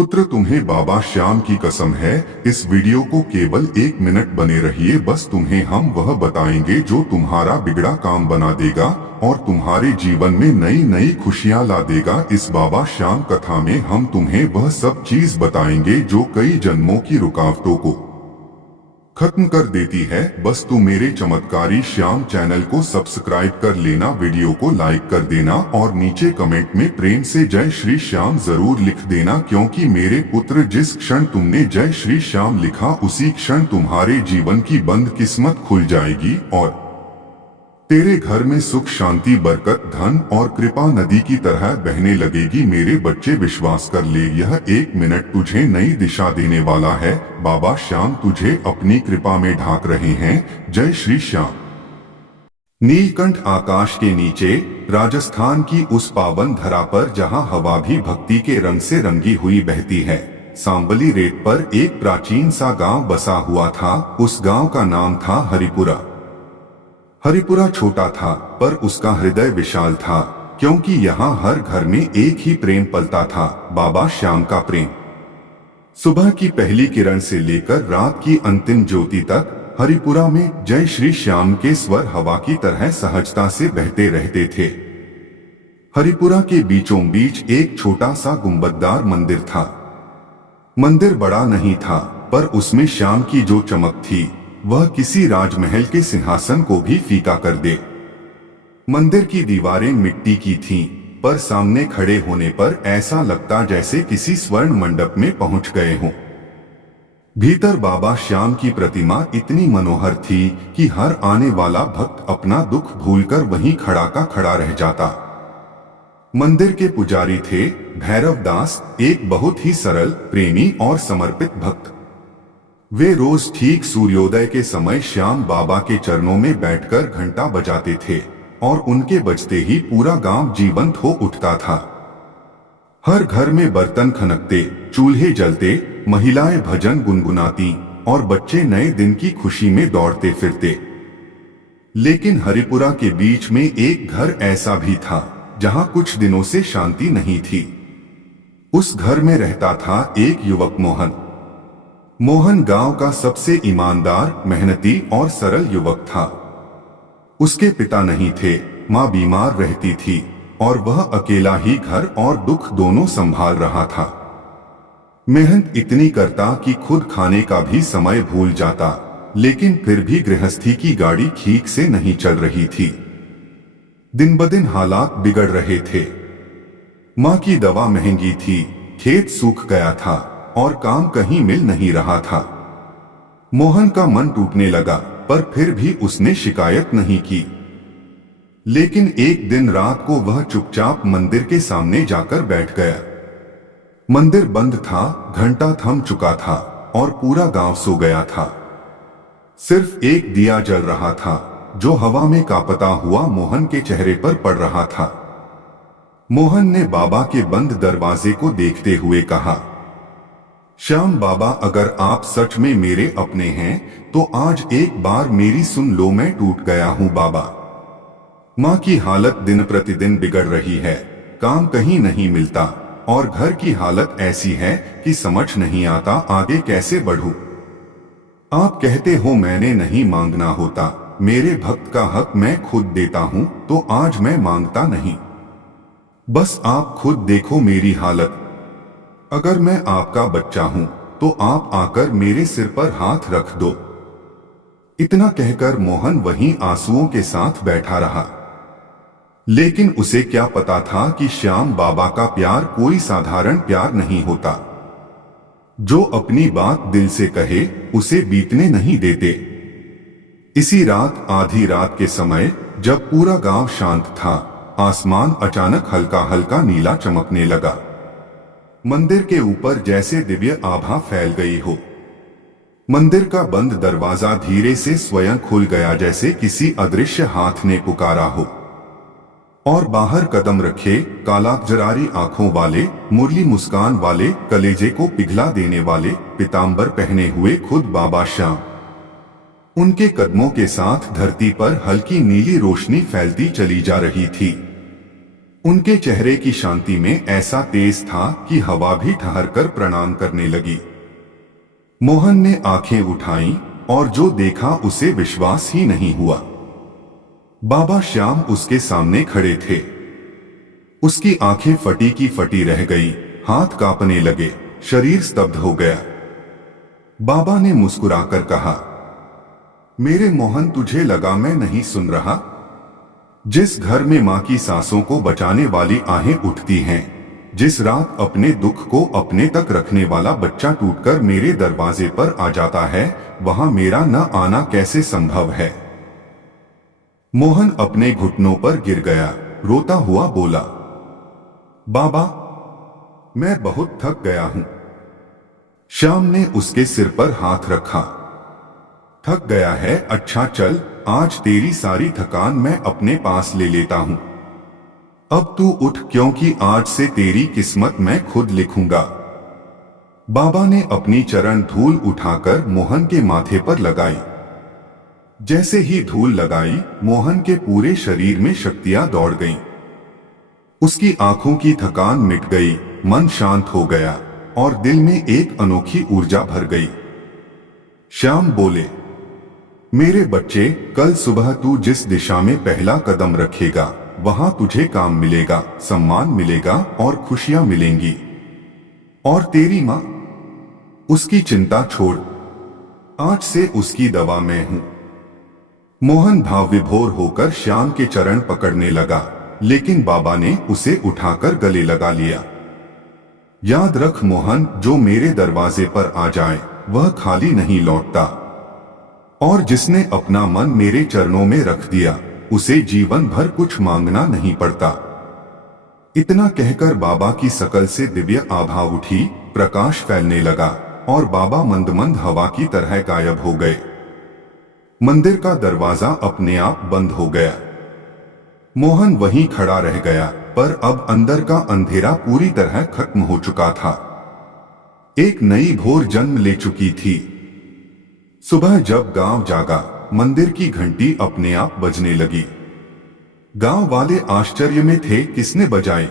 पुत्र, तुम्हें बाबा श्याम की कसम है, इस वीडियो को केवल 1 मिनट बने रहिए। बस तुम्हें हम वह बताएंगे जो तुम्हारा बिगड़ा काम बना देगा और तुम्हारे जीवन में नई नई खुशियां ला देगा। इस बाबा श्याम कथा में हम तुम्हें वह सब चीज बताएंगे जो कई जन्मों की रुकावटों को खत्म कर देती है। बस तू मेरे चमत्कारी श्याम चैनल को सब्सक्राइब कर लेना, वीडियो को लाइक कर देना और नीचे कमेंट में प्रेम से जय श्री श्याम जरूर लिख देना, क्योंकि मेरे पुत्र, जिस क्षण तुमने जय श्री श्याम लिखा उसी क्षण तुम्हारे जीवन की बंद किस्मत खुल जाएगी और तेरे घर में सुख, शांति, बरकत, धन और कृपा नदी की तरह बहने लगेगी। मेरे बच्चे, विश्वास कर ले, यह 1 मिनट तुझे नई दिशा देने वाला है। बाबा श्याम तुझे अपनी कृपा में ढाक रहे हैं। जय श्री श्याम। नीलकंठ आकाश के नीचे राजस्थान की उस पावन धरा पर जहां हवा भी भक्ति के रंग से रंगी हुई बहती है, सांबली रेत पर एक प्राचीन सा गांव बसा हुआ था। उस गांव का नाम था हरिपुरा। हरिपुरा छोटा था पर उसका हृदय विशाल था, क्योंकि यहाँ हर घर में एक ही प्रेम पलता था, बाबा श्याम का प्रेम। सुबह की पहली किरण से लेकर रात की अंतिम ज्योति तक हरिपुरा में जय श्री श्याम के स्वर हवा की तरह सहजता से बहते रहते थे। हरिपुरा के बीचों बीच एक छोटा सा गुंबददार मंदिर था। मंदिर बड़ा नहीं था, पर उसमें श्याम की जो चमक थी वह किसी राजमहल के सिंहासन को भी फीका कर दे। मंदिर की दीवारें मिट्टी की थीं, पर सामने खड़े होने पर ऐसा लगता जैसे किसी स्वर्ण मंडप में पहुंच गए हों। भीतर बाबा श्याम की प्रतिमा इतनी मनोहर थी कि हर आने वाला भक्त अपना दुख भूलकर वहीं खड़ा का खड़ा रह जाता। मंदिर के पुजारी थे भैरव दास, एक बहुत ही सरल, प्रेमी और समर्पित भक्त। वे रोज ठीक सूर्योदय के समय श्याम बाबा के चरणों में बैठकर घंटा बजाते थे और उनके बजते ही पूरा गांव जीवंत हो उठता था। हर घर में बर्तन खनकते, चूल्हे जलते, महिलाएं भजन गुनगुनाती और बच्चे नए दिन की खुशी में दौड़ते फिरते। लेकिन हरिपुरा के बीच में एक घर ऐसा भी था जहां कुछ दिनों से शांति नहीं थी। उस घर में रहता था एक युवक मोहन। मोहन गांव का सबसे ईमानदार, मेहनती और सरल युवक था। उसके पिता नहीं थे, मां बीमार रहती थी और वह अकेला ही घर और दुख दोनों संभाल रहा था। मेहनत इतनी करता कि खुद खाने का भी समय भूल जाता, लेकिन फिर भी गृहस्थी की गाड़ी ठीक से नहीं चल रही थी। दिन ब दिन हालात बिगड़ रहे थे। मां की दवा महंगी थी, खेत सूख गया था और काम कहीं मिल नहीं रहा था। मोहन का मन टूटने लगा, पर फिर भी उसने शिकायत नहीं की। लेकिन एक दिन रात को वह चुपचाप मंदिर के सामने जाकर बैठ गया। मंदिर बंद था, घंटा थम चुका था और पूरा गांव सो गया था। सिर्फ एक दिया जल रहा था, जो हवा में कांपता हुआ मोहन के चेहरे पर पड़ रहा था। मोहन ने बाबा के बंद दरवाजे को देखते हुए कहा, श्याम बाबा, अगर आप सच में मेरे अपने हैं तो आज एक बार मेरी सुन लो, मैं टूट गया हूं बाबा। मां की हालत दिन प्रतिदिन बिगड़ रही है, काम कहीं नहीं मिलता और घर की हालत ऐसी है कि समझ नहीं आता आगे कैसे बढ़ूं। आप कहते हो मैंने नहीं मांगना होता, मेरे भक्त का हक मैं खुद देता हूं, तो आज मैं मांगता नहीं। बस आप खुद देखो मेरी हालत। अगर मैं आपका बच्चा हूं तो आप आकर मेरे सिर पर हाथ रख दो। इतना कहकर मोहन वहीं आंसुओं के साथ बैठा रहा। लेकिन उसे क्या पता था कि श्याम बाबा का प्यार कोई साधारण प्यार नहीं होता। जो अपनी बात दिल से कहे उसे बीतने नहीं देते। इसी रात, आधी रात के समय, जब पूरा गांव शांत था, आसमान अचानक हल्का हल्का नीला चमकने लगा। मंदिर के ऊपर जैसे दिव्य आभा फैल गई हो। मंदिर का बंद दरवाजा धीरे से स्वयं खुल गया, जैसे किसी अदृश्य हाथ ने पुकारा हो। और बाहर कदम रखे, काला जरारी आंखों वाले, मुरली मुस्कान वाले, कलेजे को पिघला देने वाले, पीतांबर पहने हुए खुद बाबा श्याम। उनके कदमों के साथ धरती पर हल्की नीली रोशनी फैलती चली जा रही थी। उनके चेहरे की शांति में ऐसा तेज था कि हवा भी ठहर कर प्रणाम करने लगी। मोहन ने आंखें उठाईं और जो देखा उसे विश्वास ही नहीं हुआ। बाबा श्याम उसके सामने खड़े थे। उसकी आंखें फटी की फटी रह गई, हाथ कांपने लगे, शरीर स्तब्ध हो गया। बाबा ने मुस्कुराकर कहा, मेरे मोहन, तुझे लगा मैं नहीं सुन रहा? जिस घर में मां की सांसों को बचाने वाली आहें उठती हैं, जिस रात अपने दुख को अपने तक रखने वाला बच्चा टूटकर मेरे दरवाजे पर आ जाता है, वहां मेरा न आना कैसे संभव है? मोहन अपने घुटनों पर गिर गया, रोता हुआ बोला, बाबा, मैं बहुत थक गया हूं। श्याम ने उसके सिर पर हाथ रखा। थक गया है? अच्छा चल, आज तेरी सारी थकान मैं अपने पास ले लेता हूं। अब तू उठ, क्योंकि आज से तेरी किस्मत मैं खुद लिखूंगा। बाबा ने अपनी चरण धूल उठाकर मोहन के माथे पर लगाई। जैसे ही धूल लगाई, मोहन के पूरे शरीर में शक्तियां दौड़ गईं। उसकी आंखों की थकान मिट गई, मन शांत हो गया और दिल में एक अनोखी ऊर्जा भर गई। श्याम बोले, मेरे बच्चे, कल सुबह तू जिस दिशा में पहला कदम रखेगा, वहां तुझे काम मिलेगा, सम्मान मिलेगा और खुशियां मिलेंगी। और तेरी मां, उसकी चिंता छोड़, आज से उसकी दवा मैं हूं। मोहन भाव विभोर होकर श्याम के चरण पकड़ने लगा, लेकिन बाबा ने उसे उठाकर गले लगा लिया। याद रख मोहन, जो मेरे दरवाजे पर आ जाए वह खाली नहीं लौटता, और जिसने अपना मन मेरे चरणों में रख दिया, उसे जीवन भर कुछ मांगना नहीं पड़ता। इतना कहकर बाबा की शकल से दिव्य आभा उठी, प्रकाश फैलने लगा और बाबा मंद मंद हवा की तरह गायब हो गए। मंदिर का दरवाजा अपने आप बंद हो गया। मोहन वहीं खड़ा रह गया, पर अब अंदर का अंधेरा पूरी तरह खत्म हो चुका था। एक नई भोर जन्म ले चुकी थी। सुबह जब गांव जागा, मंदिर की घंटी अपने आप बजने लगी। गांव वाले आश्चर्य में थे, किसने बजाई?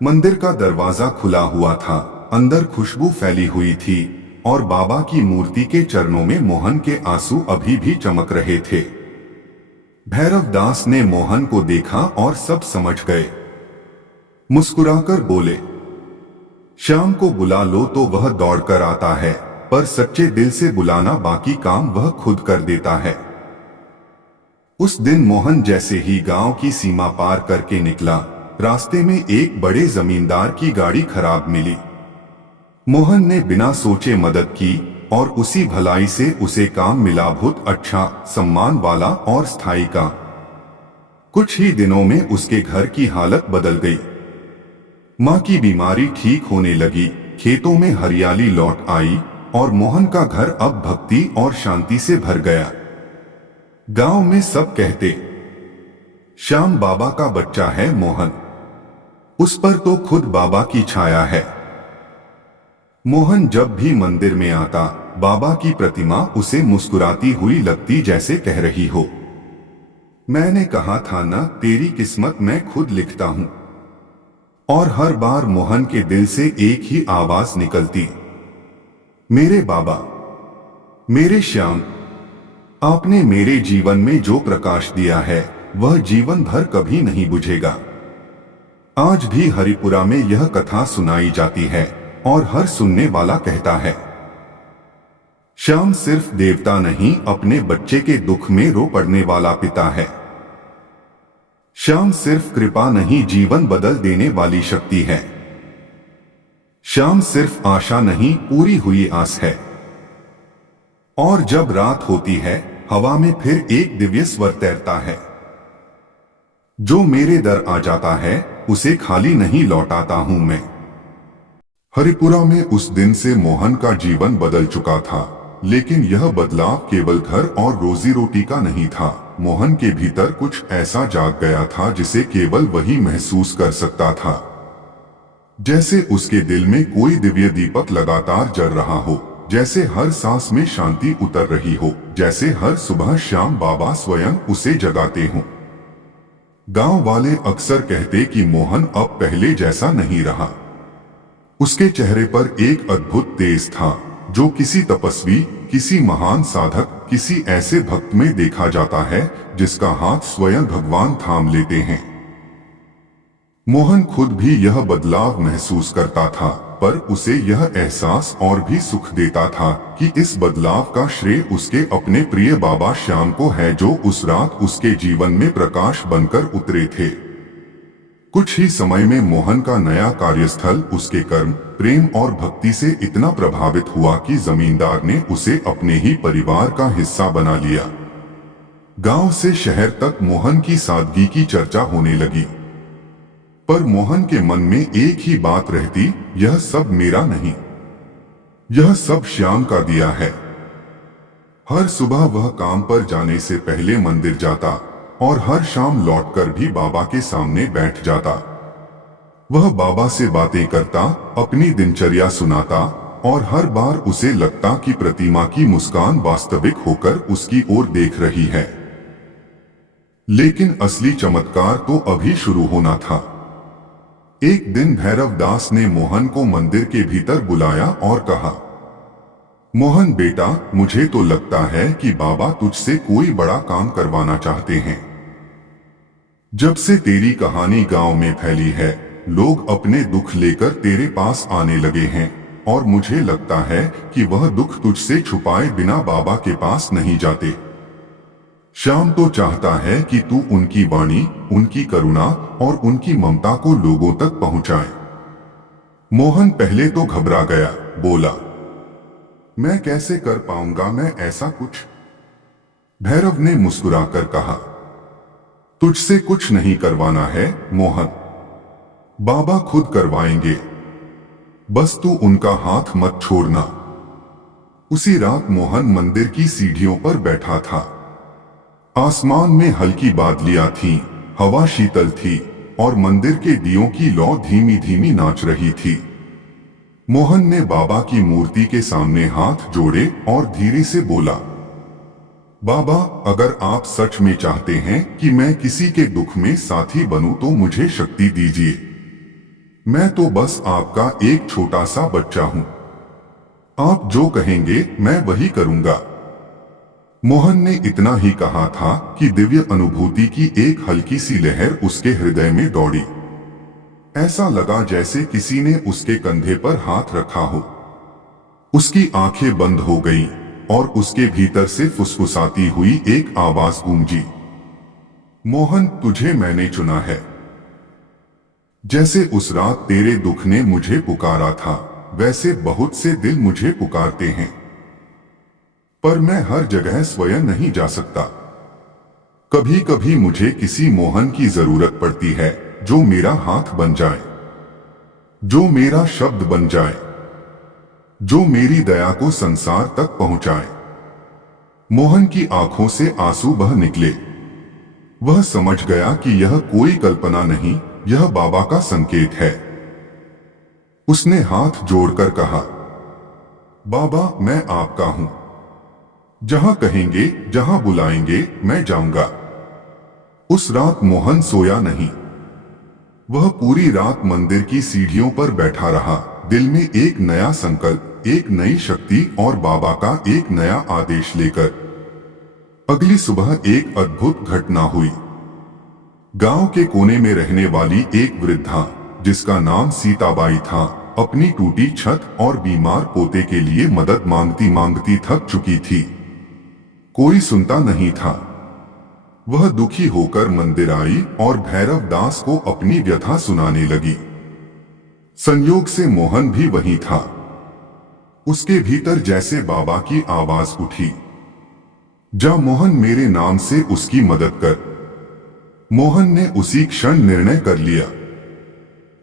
मंदिर का दरवाजा खुला हुआ था, अंदर खुशबू फैली हुई थी और बाबा की मूर्ति के चरणों में मोहन के आंसू अभी भी चमक रहे थे। भैरव दास ने मोहन को देखा और सब समझ गए। मुस्कुराकर बोले, श्याम को बुला लो तो वह दौड़कर आता है, पर सच्चे दिल से बुलाना बाकी काम वह खुद कर देता है। उस दिन मोहन जैसे ही गांव की सीमा पार करके निकला, रास्ते में एक बड़े जमींदार की गाड़ी खराब मिली। मोहन ने बिना सोचे मदद की और उसी भलाई से उसे काम मिला, बहुत अच्छा, सम्मान वाला और स्थायी काम। कुछ ही दिनों में उसके घर की हालत बदल गई। मां की बीमारी ठीक होने लगी, खेतों में हरियाली लौट आई और मोहन का घर अब भक्ति और शांति से भर गया। गांव में सब कहते, श्याम बाबा का बच्चा है मोहन, उस पर तो खुद बाबा की छाया है। मोहन जब भी मंदिर में आता, बाबा की प्रतिमा उसे मुस्कुराती हुई लगती, जैसे कह रही हो, मैंने कहा था ना, तेरी किस्मत मैं खुद लिखता हूं। और हर बार मोहन के दिल से एक ही आवाज निकलती, मेरे बाबा, मेरे श्याम, आपने मेरे जीवन में जो प्रकाश दिया है वह जीवन भर कभी नहीं बुझेगा। आज भी हरिपुरा में यह कथा सुनाई जाती है और हर सुनने वाला कहता है, श्याम सिर्फ देवता नहीं, अपने बच्चे के दुख में रो पड़ने वाला पिता है। श्याम सिर्फ कृपा नहीं, जीवन बदल देने वाली शक्ति है। श्याम सिर्फ आशा नहीं, पूरी हुई आस है। और जब रात होती है, हवा में फिर एक दिव्य स्वर तैरता है, जो मेरे दर आ जाता है उसे खाली नहीं लौटाता हूं मैं। हरिपुरा में उस दिन से मोहन का जीवन बदल चुका था, लेकिन यह बदलाव केवल घर और रोजी रोटी का नहीं था। मोहन के भीतर कुछ ऐसा जाग गया था जिसे केवल वही महसूस कर सकता था। जैसे उसके दिल में कोई दिव्य दीपक लगातार जल रहा हो, जैसे हर सांस में शांति उतर रही हो, जैसे हर सुबह श्याम बाबा स्वयं उसे जगाते हों। गांव वाले अक्सर कहते कि मोहन अब पहले जैसा नहीं रहा। उसके चेहरे पर एक अद्भुत तेज था जो किसी तपस्वी, किसी महान साधक, किसी ऐसे भक्त में देखा जाता है जिसका हाथ स्वयं भगवान थाम लेते हैं। मोहन खुद भी यह बदलाव महसूस करता था, पर उसे यह एहसास और भी सुख देता था कि इस बदलाव का श्रेय उसके अपने प्रिय बाबा श्याम को है, जो उस रात उसके जीवन में प्रकाश बनकर उतरे थे। कुछ ही समय में मोहन का नया कार्यस्थल उसके कर्म, प्रेम और भक्ति से इतना प्रभावित हुआ कि जमींदार ने उसे अपने ही परिवार का हिस्सा बना लिया। गांव से शहर तक मोहन की सादगी की चर्चा होने लगी, पर मोहन के मन में एक ही बात रहती, यह सब मेरा नहीं, यह सब श्याम का दिया है। हर सुबह वह काम पर जाने से पहले मंदिर जाता और हर शाम लौटकर भी बाबा के सामने बैठ जाता। वह बाबा से बातें करता, अपनी दिनचर्या सुनाता और हर बार उसे लगता कि प्रतिमा की मुस्कान वास्तविक होकर उसकी ओर देख रही है। लेकिन असली चमत्कार तो अभी शुरू होना था। एक दिन भैरव दास ने मोहन को मंदिर के भीतर बुलाया और कहा, मोहन बेटा, मुझे तो लगता है कि बाबा तुझसे कोई बड़ा काम करवाना चाहते हैं। जब से तेरी कहानी गांव में फैली है, लोग अपने दुख लेकर तेरे पास आने लगे हैं और मुझे लगता है कि वह दुख तुझसे छुपाए बिना बाबा के पास नहीं जाते। श्याम तो चाहता है कि तू उनकी वाणी, उनकी करुणा और उनकी ममता को लोगों तक पहुंचाए। मोहन पहले तो घबरा गया, बोला, मैं कैसे कर पाऊंगा मैं ऐसा कुछ? भैरव ने मुस्कुराकर कहा, तुझसे कुछ नहीं करवाना है मोहन, बाबा खुद करवाएंगे, बस तू उनका हाथ मत छोड़ना। उसी रात मोहन मंदिर की सीढ़ियों पर बैठा था। आसमान में हल्की बादलियां थीं, हवा शीतल थी और मंदिर के दियों की लौ धीमी धीमी नाच रही थी। मोहन ने बाबा की मूर्ति के सामने हाथ जोड़े और धीरे से बोला, बाबा, अगर आप सच में चाहते हैं कि मैं किसी के दुख में साथी बनूं तो मुझे शक्ति दीजिए। मैं तो बस आपका एक छोटा सा बच्चा हूं। आप जो कहेंगे मैं वही करूंगा। मोहन ने इतना ही कहा था कि दिव्य अनुभूति की एक हल्की सी लहर उसके हृदय में दौड़ी। ऐसा लगा जैसे किसी ने उसके कंधे पर हाथ रखा हो। उसकी आंखें बंद हो गईं और उसके भीतर से फुसफुसाती हुई एक आवाज गूंजी, मोहन, तुझे मैंने चुना है। जैसे उस रात तेरे दुख ने मुझे पुकारा था, वैसे बहुत से दिल मुझे पुकारते हैं, पर मैं हर जगह स्वयं नहीं जा सकता। कभी कभी मुझे किसी मोहन की जरूरत पड़ती है जो मेरा हाथ बन जाए, जो मेरा शब्द बन जाए, जो मेरी दया को संसार तक पहुंचाए। मोहन की आंखों से आंसू बह निकले। वह समझ गया कि यह कोई कल्पना नहीं, यह बाबा का संकेत है। उसने हाथ जोड़कर कहा, बाबा, मैं आपका हूं। जहां कहेंगे, जहां बुलाएंगे, मैं जाऊंगा। उस रात मोहन सोया नहीं। वह पूरी रात मंदिर की सीढ़ियों पर बैठा रहा, दिल में एक नया संकल्प, एक नई शक्ति और बाबा का एक नया आदेश लेकर। अगली सुबह एक अद्भुत घटना हुई। गांव के कोने में रहने वाली एक वृद्धा, जिसका नाम सीताबाई था, अपनी टूटी छत और बीमार पोते के लिए मदद मांगती मांगती थक चुकी थी। कोई सुनता नहीं था। वह दुखी होकर मंदिर आई और भैरव दास को अपनी व्यथा सुनाने लगी। संयोग से मोहन भी वहीं था। उसके भीतर जैसे बाबा की आवाज उठी, जा मोहन, मेरे नाम से उसकी मदद कर। मोहन ने उसी क्षण निर्णय कर लिया।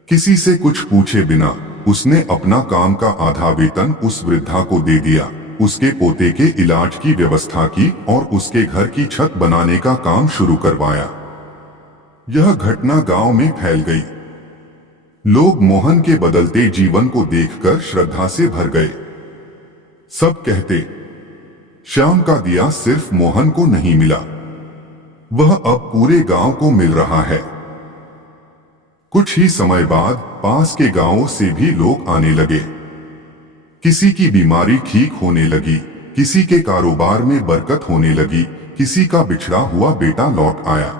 किसी से कुछ पूछे बिना उसने अपना काम का आधा वेतन उस वृद्धा को दे दिया, उसके पोते के इलाज की व्यवस्था की और उसके घर की छत बनाने का काम शुरू करवाया। यह घटना गांव में फैल गई। लोग मोहन के बदलते जीवन को देखकर श्रद्धा से भर गए। सब कहते, श्याम का दिया सिर्फ मोहन को नहीं मिला, वह अब पूरे गांव को मिल रहा है। कुछ ही समय बाद पास के गांवों से भी लोग आने लगे। किसी की बीमारी ठीक होने लगी, किसी के कारोबार में बरकत होने लगी, किसी का बिछड़ा हुआ बेटा लौट आया।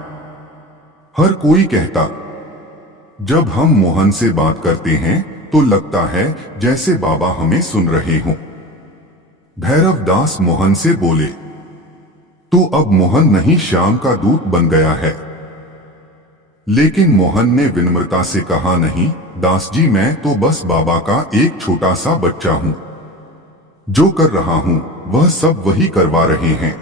हर कोई कहता, जब हम मोहन से बात करते हैं तो लगता है जैसे बाबा हमें सुन रहे हों। भैरव दास मोहन से बोले, तो अब मोहन नहीं श्याम का दूत बन गया है। लेकिन मोहन ने विनम्रता से कहा, नहीं दास जी, मैं तो बस बाबा का एक छोटा सा बच्चा हूं। जो कर रहा हूं वह सब वही करवा रहे हैं।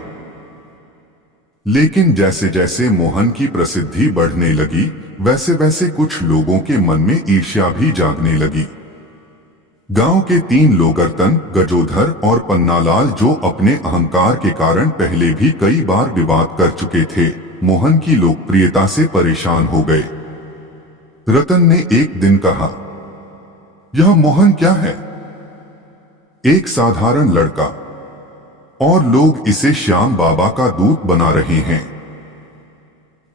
लेकिन जैसे जैसे मोहन की प्रसिद्धि बढ़ने लगी, वैसे वैसे कुछ लोगों के मन में ईर्ष्या भी जागने लगी। गांव के 3 लोगरतन, गजोधर और पन्नालाल, जो अपने अहंकार के कारण पहले भी कई बार विवाद कर चुके थे, मोहन की लोकप्रियता से परेशान हो गए। रतन ने एक दिन कहा, यह मोहन क्या है? एक साधारण लड़का, और लोग इसे श्याम बाबा का दूत बना रहे हैं।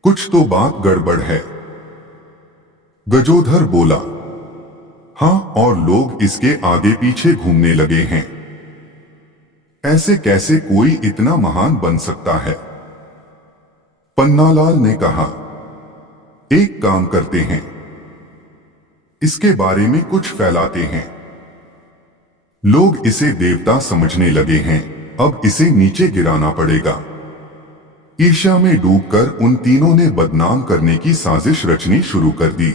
कुछ तो बात गड़बड़ है। गजोधर बोला, हाँ, और लोग इसके आगे पीछे घूमने लगे हैं। ऐसे कैसे कोई इतना महान बन सकता है? पन्नालाल ने कहा, एक काम करते हैं, इसके बारे में कुछ फैलाते हैं। लोग इसे देवता समझने लगे हैं, अब इसे नीचे गिराना पड़ेगा। ईर्ष्या में डूबकर उन तीनों ने बदनाम करने की साजिश रचनी शुरू कर दी।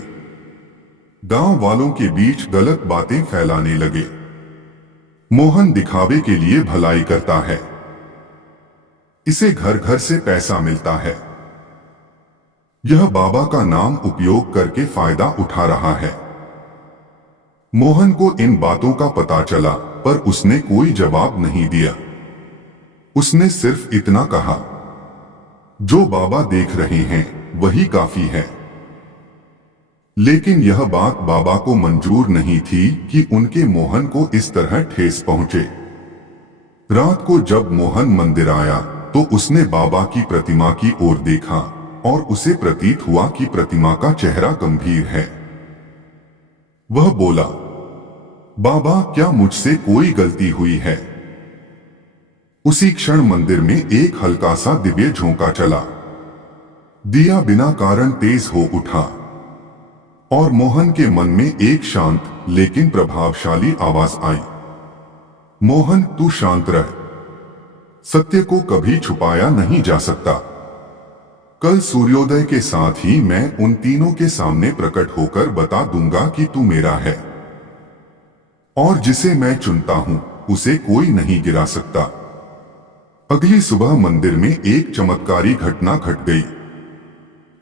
गांव वालों के बीच गलत बातें फैलाने लगे। मोहन दिखावे के लिए भलाई करता है, इसे घर घर से पैसा मिलता है, यह बाबा का नाम उपयोग करके फायदा उठा रहा है। मोहन को इन बातों का पता चला, पर उसने कोई जवाब नहीं दिया। उसने सिर्फ इतना कहा, जो बाबा देख रहे हैं वही काफी है। लेकिन यह बात बाबा को मंजूर नहीं थी कि उनके मोहन को इस तरह ठेस पहुंचे। रात को जब मोहन मंदिर आया तो उसने बाबा की प्रतिमा की ओर देखा और उसे प्रतीत हुआ कि प्रतिमा का चेहरा गंभीर है। वह बोला, बाबा, क्या मुझसे कोई गलती हुई है? उसी क्षण मंदिर में एक हल्का सा दिव्य झोंका चला। दिया बिना कारण तेज हो उठा और मोहन के मन में एक शांत लेकिन प्रभावशाली आवाज आई, मोहन, तू शांत रह। सत्य को कभी छुपाया नहीं जा सकता। कल सूर्योदय के साथ ही मैं उन तीनों के सामने प्रकट होकर बता दूंगा कि तू मेरा है, और जिसे मैं चुनता हूं उसे कोई नहीं गिरा सकता। अगली सुबह मंदिर में एक चमत्कारी घटना घट गई।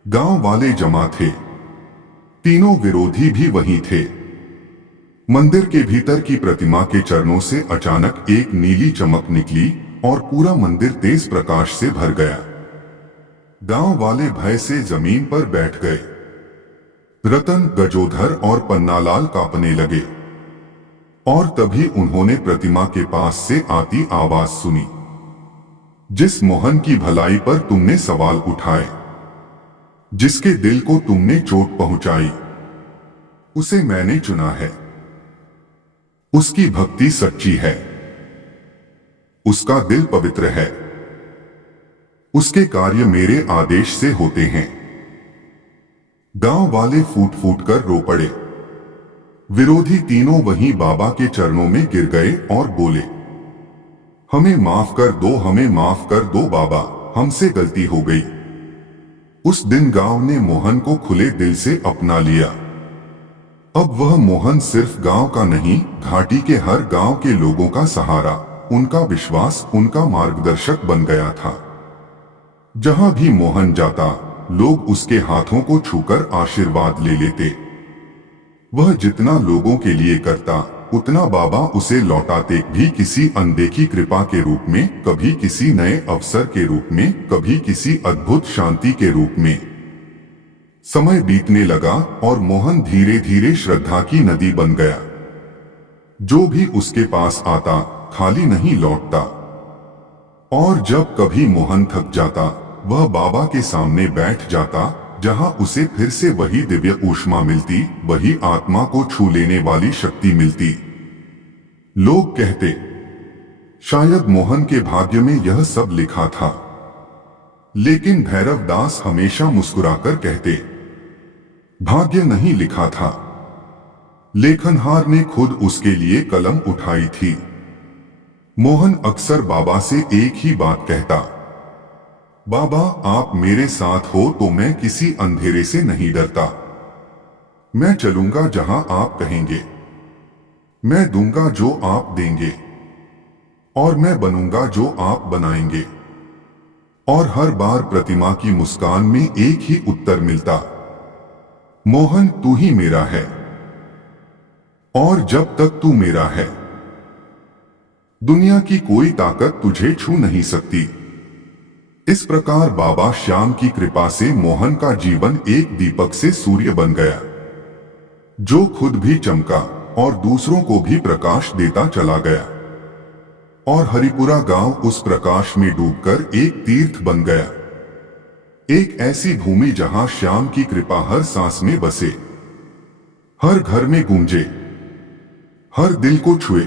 गांव वाले जमा थे, तीनों विरोधी भी वहीं थे। मंदिर के भीतर की प्रतिमा के चरणों से अचानक एक नीली चमक निकली और पूरा मंदिर तेज प्रकाश से भर गया। गांव वाले भय से जमीन पर बैठ गए। रतन, गजोधर और पन्नालाल कांपने लगे, और तभी उन्होंने प्रतिमा के पास से आती आवाज सुनी, जिस मोहन की भलाई पर तुमने सवाल उठाए, जिसके दिल को तुमने चोट पहुंचाई, उसे मैंने चुना है। उसकी भक्ति सच्ची है, उसका दिल पवित्र है, उसके कार्य मेरे आदेश से होते हैं। गांव वाले फूट फूट कर रो पड़े। विरोधी तीनों वहीं बाबा के चरणों में गिर गए और बोले, हमें माफ कर दो, हमें माफ कर दो बाबा, हमसे गलती हो गई। उस दिन गांव ने मोहन को खुले दिल से अपना लिया। अब वह मोहन सिर्फ गांव का नहीं, घाटी के हर गांव के लोगों का सहारा, उनका विश्वास, उनका मार्गदर्शक बन गया था। जहां भी मोहन जाता, लोग उसके हाथों को छूकर आशीर्वाद ले लेते। वह जितना लोगों के लिए करता, उतना बाबा उसे लौटाते, भी किसी अनदेखी कृपा के रूप में, कभी किसी नए अवसर के रूप में, कभी किसी अद्भुत शांति के रूप में। समय बीतने लगा और मोहन धीरे धीरे श्रद्धा की नदी बन गया। जो भी उसके पास आता खाली नहीं लौटता, और जब कभी मोहन थक जाता, वह बाबा के सामने बैठ जाता, जहां उसे फिर से वही दिव्य ऊष्मा मिलती, वही आत्मा को छू लेने वाली शक्ति मिलती। लोग कहते, शायद मोहन के भाग्य में यह सब लिखा था। लेकिन भैरव दास हमेशा मुस्कुराकर कहते, भाग्य नहीं लिखा था, लेखनहार ने खुद उसके लिए कलम उठाई थी। मोहन अक्सर बाबा से एक ही बात कहता, बाबा आप मेरे साथ हो तो मैं किसी अंधेरे से नहीं डरता। मैं चलूंगा जहां आप कहेंगे, मैं दूंगा जो आप देंगे, और मैं बनूंगा जो आप बनाएंगे। और हर बार प्रतिमा की मुस्कान में एक ही उत्तर मिलता, मोहन तू ही मेरा है, और जब तक तू मेरा है दुनिया की कोई ताकत तुझे छू नहीं सकती। इस प्रकार बाबा श्याम की कृपा से मोहन का जीवन एक दीपक से सूर्य बन गया, जो खुद भी चमका और दूसरों को भी प्रकाश देता चला गया। और हरिपुरा गांव उस प्रकाश में डूबकर एक तीर्थ बन गया, एक ऐसी भूमि जहां श्याम की कृपा हर सांस में बसे, हर घर में गूंजे, हर दिल को छुए।